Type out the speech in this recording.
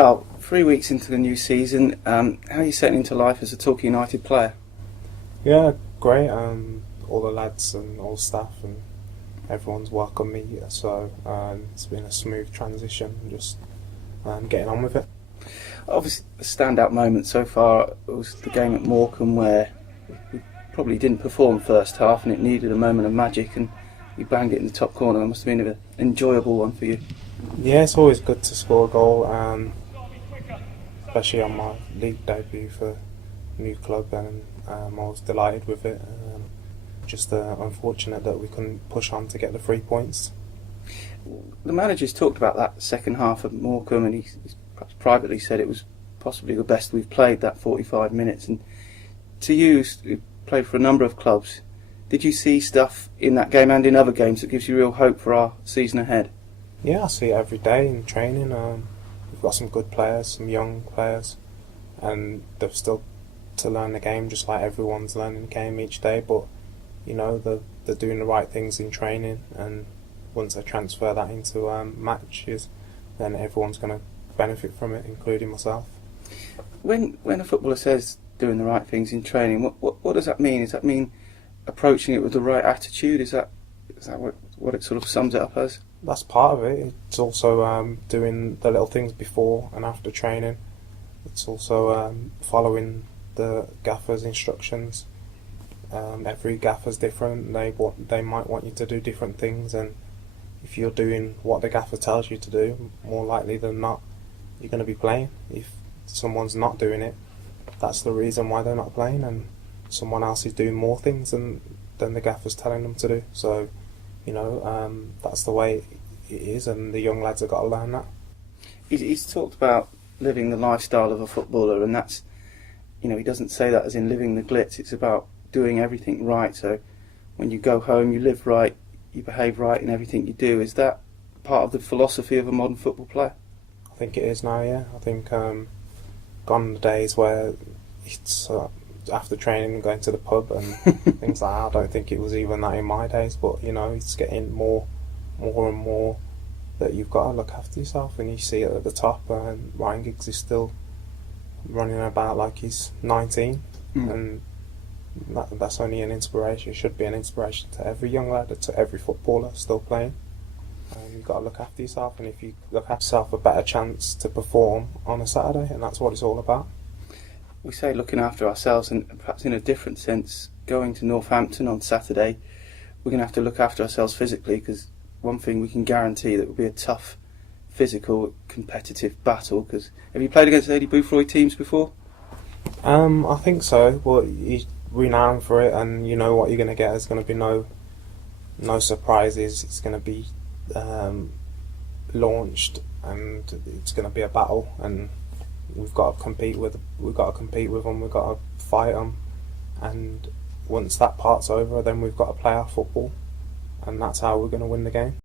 Karl, 3 weeks into the new season, how are you settling into life as a Torquay United player? Yeah, great. All the lads and all the staff and everyone's welcomed me, so it's been a smooth transition. Just getting on with it. Obviously, the standout moment so far was the game at Morecambe, where we probably didn't perform first half and it needed a moment of magic, and you banged it in the top corner. It must have been an enjoyable one for you. Yeah, it's always good to score a goal, especially on my league debut for a new club, and I was delighted with it. Just unfortunate that we couldn't push on to get the 3 points. The manager's talked about that second half at Morecambe, and he's perhaps privately said it was possibly the best we've played, that 45 minutes. And to you, who played for a number of clubs, did you see stuff in that game and in other games that gives you real hope for our season ahead? Yeah, I see it every day in training. We've got some good players, some young players, and they've still to learn the game, just like everyone's learning the game each day. But you know, they're doing the right things in training, and once they transfer that into matches, then everyone's going to benefit from it, including myself. When a footballer says doing the right things in training, what does that mean? Does that mean approaching it with the right attitude? Is that what it sort of sums it up as? That's part of it. It's also doing the little things before and after training. It's also following the gaffer's instructions. Every gaffer's different. They might want you to do different things, and if you're doing what the gaffer tells you to do, more likely than not, you're going to be playing. If someone's not doing it, that's the reason why they're not playing, and someone else is doing more things than the gaffer's telling them to do. So, you know, that's the way it is, and the young lads have got to learn that. He's talked about living the lifestyle of a footballer, and that's, you know, he doesn't say that as in living the glitz. It's about doing everything right. So when you go home, you live right, you behave right in everything you do. Is that part of the philosophy of a modern football player? I think it is now, yeah. I think gone the days where it's after training and going to the pub and things like that. I don't think it was even that in my days, but you know, it's getting more and more that you've got to look after yourself, and you see it at the top. Ryan Giggs is still running about like he's 19, and that's only an inspiration. It should be an inspiration to every young lad, to every footballer still playing. You've got to look after yourself, and if you look after yourself, a better chance to perform on a Saturday, and that's what it's all about. We say looking after ourselves, and perhaps in a different sense, going to Northampton on Saturday, we're going to have to look after ourselves physically, because one thing we can guarantee, that will be a tough, physical, competitive battle. Because have you played against Eddie Boothroyd teams before? I think so. Well, he's renowned for it, and you know what you're going to get. There's going to be no surprises. It's going to be launched, and it's going to be a battle, and we've got to compete with them. We've got to fight them, and once that part's over, then we've got to play our football, and that's how we're going to win the game.